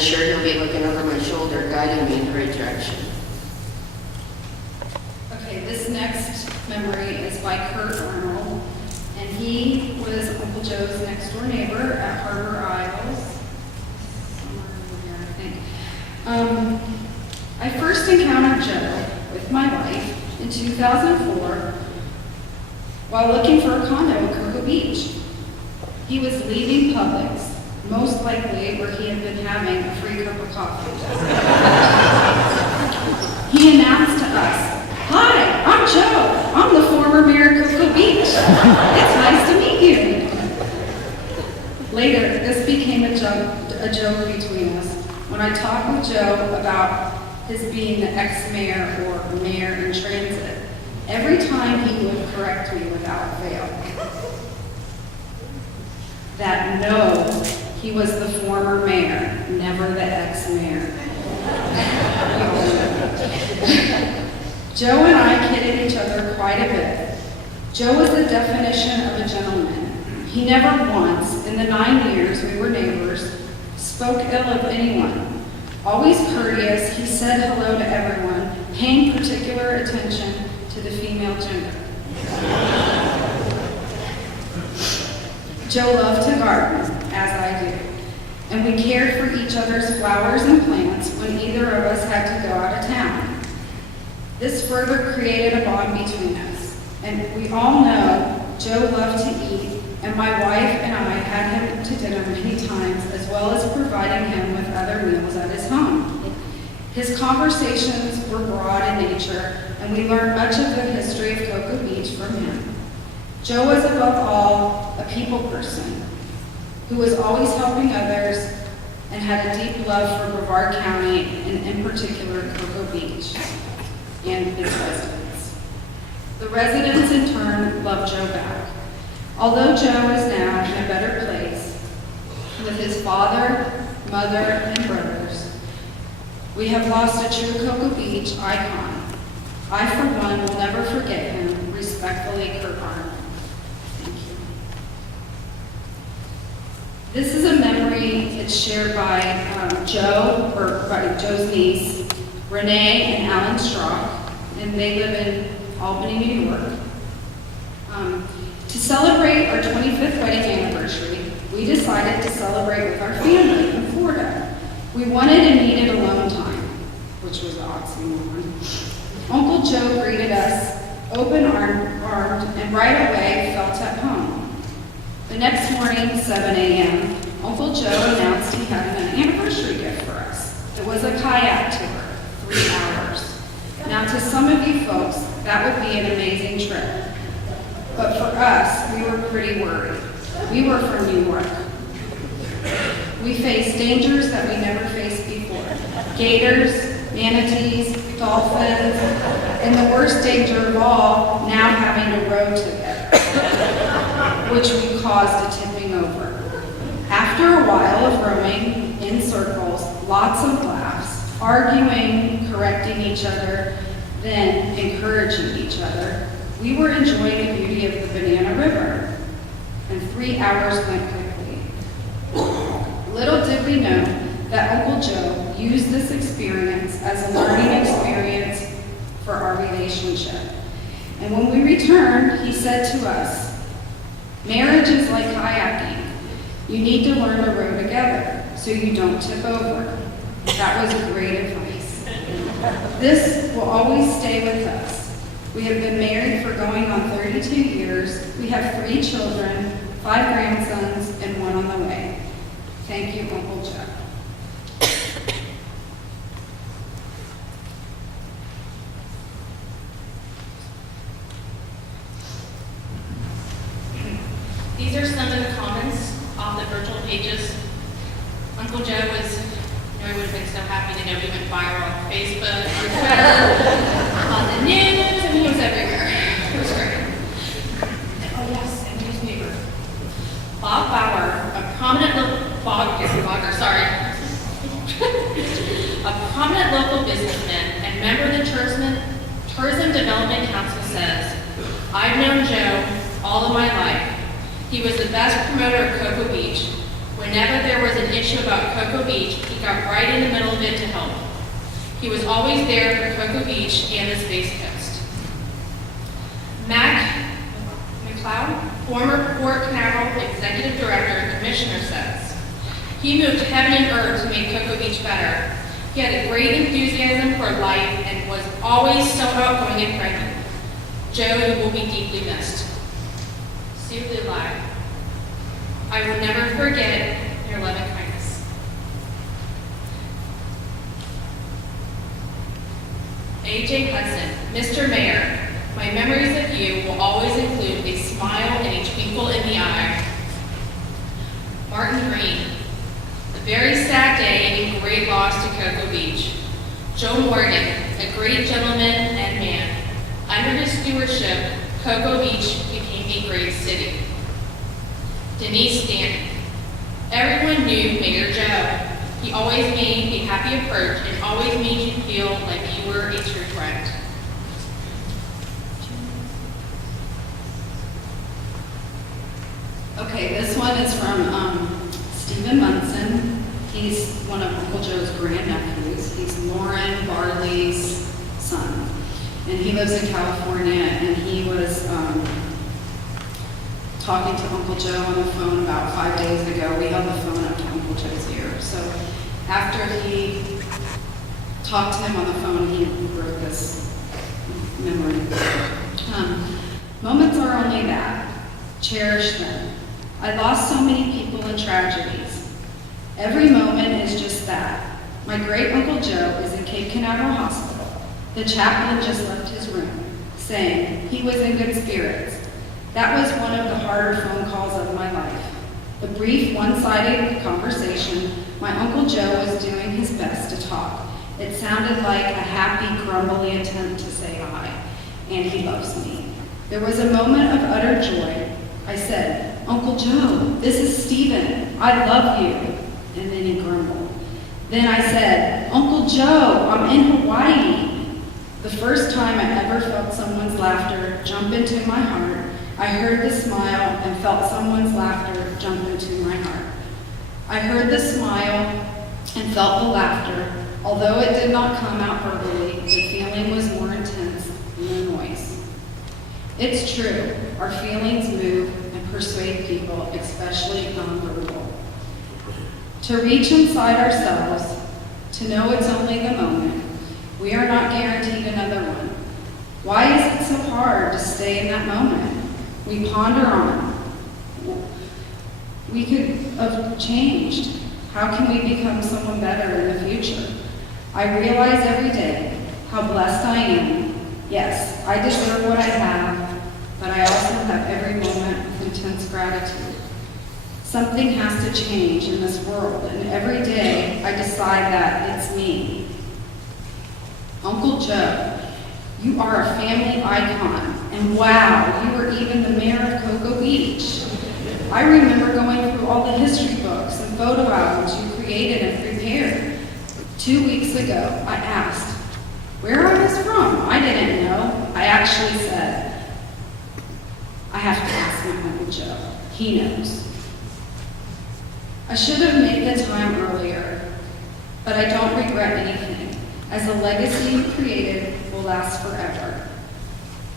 sure he'll be looking over my shoulder, guiding me in the right direction. Okay, this next memory is by Kurt Arnold, and he was Uncle Joe's next door neighbor at Harbor Isles. Somewhere over here, I think. I first encountered Joe with my wife in 2004 while looking for a condo in Cocoa Beach. He was leaving Publix, most likely where he had been having a free cup of coffee. He announced to us, "Hi, I'm Joe. I'm the former mayor of Cocoa Beach. It's nice to meet you." Later, this became a joke between us when I talked with Joe about his being the ex-mayor or mayor in transit. Every time he would correct me without fail. That no, he was the former mayor, never the ex-mayor. Joe and I kidded each other quite a bit. Joe was the definition of a gentleman. He never once, in the 9 years we were neighbors, spoke ill of anyone. Always courteous, he said hello to everyone, paying particular attention to the female gender. Joe loved to garden, as I do, and we cared for each other's flowers and plants when either of us had to go out of town. This further created a bond between us, and we all know Joe loved to eat, and my wife and I had him to dinner many times, as well as providing him with other meals at his home. His conversations were broad in nature, and we learned much of the history of Cocoa Beach from him. Joe was above all a people person who was always helping others and had a deep love for Brevard County, and in particular Cocoa Beach and its residents. The residents in turn loved Joe back. Although Joe is now in a better place with his father, mother, and brothers, we have lost a true Cocoa Beach icon. I, for one, will never forget him. Respectfully, Kurt Arnold. Thank you. This is a memory that's shared by Joe, or by Joe's niece, Renee and Alan Strock, and they live in Albany, New York. To celebrate our 25th wedding anniversary, we decided to celebrate with our family in Florida. We wanted and needed alone time, which was an oxymoron. Uncle Joe greeted us open-armed and right away felt at home. The next morning, 7 a.m., Uncle Joe announced he had an anniversary gift for us. It was a kayak tour, 3 hours. Now, to some of you folks, that would be an amazing trip. But for us, we were pretty worried. We were from New York. We faced dangers that we never faced before. Gators, manatees, dolphins, and the worst danger of all, now having to row together, which we caused a tipping over. After a while of rowing in circles, lots of laughs, arguing, correcting each other, then encouraging each other, we were enjoying the beauty of the Banana River, and 3 hours went quickly. Little did we know that Uncle Joe used this experience as a learning experience for our relationship. And when we returned, he said to us, "Marriage is like kayaking. You need to learn to row together so you don't tip over." That was great advice. This will always stay with us. We have been married for going on 32 years. We have 3 children, 5 grandsons, and 1 on the way. Thank you, Uncle Joe. These are some of the comments off the virtual pages. Uncle Joe was, he would have been so happy to know we went viral on Facebook, on Twitter, on the news, and he was everywhere. It was great. Oh yes, and his neighbor. Bob Bauer, a prominent local businessman and member of the Tourism Development Council says, "I've known Joe all of my life. He was the best promoter of Cocoa Beach. Whenever there was an issue about Cocoa Beach, he got right in the middle of it to help. He was always there for Cocoa Beach and the Space Coast. Mac McLeod, former Port Canaveral Executive Director and Commissioner, says, he moved heaven and earth to make Cocoa Beach better. He had a great enthusiasm for life and was always so outgoing and friendly. Joe, you will be deeply missed. Sue Lulai, I will never forget your love and kindness. A.J. Hudson, Mr. Mayor, my memories of you will always include a smile and a twinkle in the eye. Martin Green, a very sad day and a great loss to Cocoa Beach. Joe Morgan, a great gentleman and man. Under his stewardship, Cocoa Beach became a great city. Denise Stanton, everyone knew Mayor Joe. He always made a happy approach and always made you feel like you were a true friend. Okay, this one is from Stephen Munson. He's one of Uncle Joe's grandnephews. He's Lauren Barley's son. And he lives in California, and he was talking to Uncle Joe on the phone about 5 days ago. We held the phone up to Uncle Joe's ear. So after he talked to him on the phone, he wrote this memory. Moments are only that. Cherish them. I lost so many people in tragedies. Every moment is just that. My great Uncle Joe is in Cape Canaveral Hospital. The chaplain just left his room, saying he was in good spirits. That was one of the harder phone calls of my life. The brief, one-sided conversation, my Uncle Joe was doing his best to talk. It sounded like a happy, grumbly attempt to say hi, and he loves me. There was a moment of utter joy. I said, Uncle Joe, this is Stephen. I love you. And then he grumbled. Then I said, Uncle Joe, I'm in Hawaii. The first time I ever felt someone's laughter jump into my heart, I heard the smile and felt someone's laughter jump into my heart. I heard the smile and felt the laughter. Although it did not come out verbally, the feeling was more intense than the noise. It's true, our feelings move and persuade people, especially nonverbal. To reach inside ourselves, to know it's only the moment, we are not guaranteed another one. Why is it so hard to stay in that moment? We ponder on. We could have changed. How can we become someone better in the future? I realize every day how blessed I am. Yes, I deserve what I have, but I also have every moment with intense gratitude. Something has to change in this world, and every day I decide that it's me. Uncle Joe, you are a family icon, and wow, you were even the mayor of Cocoa Beach. I remember going through all the history books and photo albums you created and prepared. 2 weeks ago, I asked, where are these from? I didn't know. I actually said, I have to ask my Uncle Joe. He knows. I should have made the time earlier, but I don't regret anything, as the legacy you created will last forever.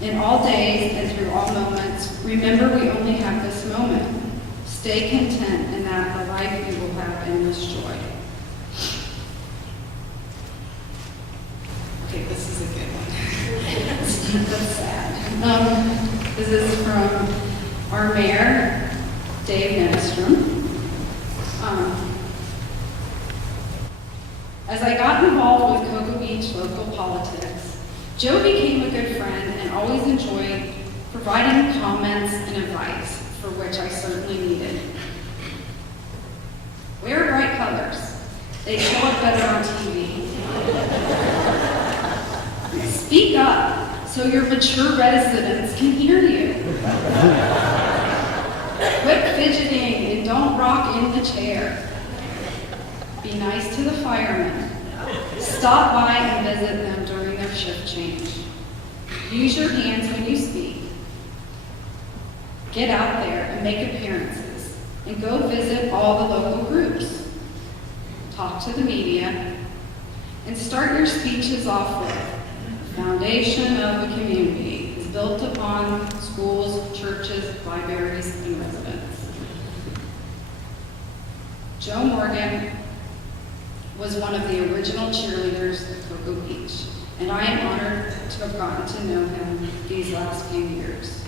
In all days and through all moments, remember we only have this moment. Stay content in that the life you will have endless joy. Okay, this is a good one. That's sad. This is from our mayor, Dave Nystrom. As I got involved with Cocoa Beach local politics, Joe became a good friend and always enjoyed providing comments and advice, for which I certainly needed. Wear bright colors. They show up better on TV. Speak up so your mature residents can hear you. Quit fidgeting and don't rock in the chair. Be nice to the firemen. Stop by and visit them during their shift change. Use your hands when you speak. Get out there and make appearances. and go visit all the local groups. Talk to the media, and start your speeches off with, the foundation of a community is built upon schools, churches, libraries, and residents. Joe Morgan was one of the original cheerleaders at Cocoa Beach, and I am honored to have gotten to know him these last few years,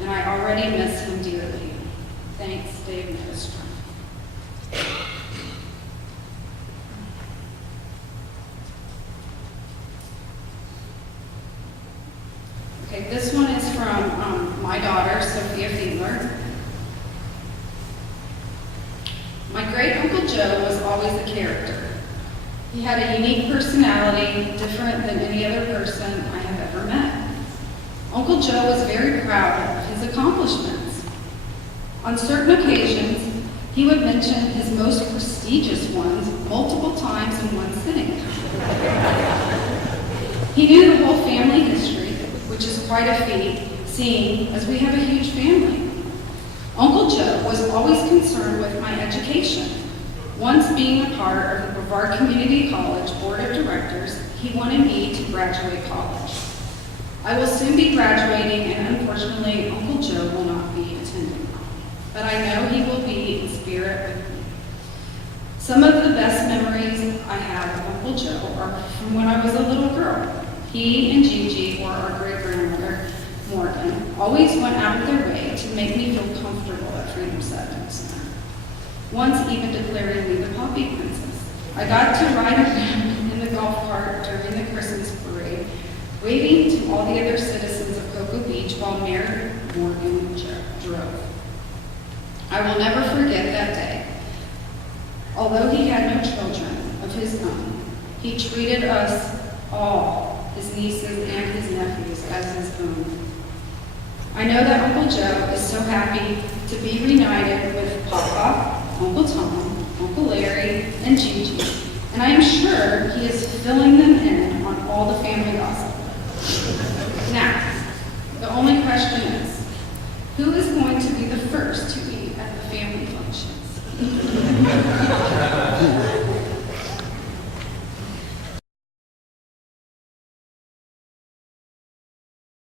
and I already miss him dearly. Thanks, Dave Nystrom. Okay, this one is from my daughter, Sophia Fiedler. My great Uncle Joe was always a character. He had a unique personality, different than any other person I have ever met. Uncle Joe was very proud of his accomplishments. On certain occasions, he would mention his most prestigious ones multiple times in one sitting. He knew the whole family history, which is quite a feat, seeing as we have a huge family. Uncle Joe was always concerned with my education. Once being a part of the Brevard Community College Board of Directors, he wanted me to graduate college. I will soon be graduating, and unfortunately, Uncle Joe will not be attending. But I know he will be in spirit with me. Some of the best memories I have of Uncle Joe are from when I was a little girl. He and Gigi, or our great-grandmother, Morgan, always went out of their way to make me feel comfortable at Freedom Center. Once even declaring me the Poppy Princess. I got to ride around in the golf cart during the Christmas parade, waving to all the other citizens of Cocoa Beach while Mayor Morgan drove. I will never forget that day. Although he had no children of his own, he treated us all, his nieces and his nephews, as his own. I know that Uncle Joe is so happy to be reunited with Papa, Uncle Tom, Uncle Larry, and Gigi, and I am sure he is filling them in on all the family gossip. Now, the only question is, who is going to be the first to eat at the family functions?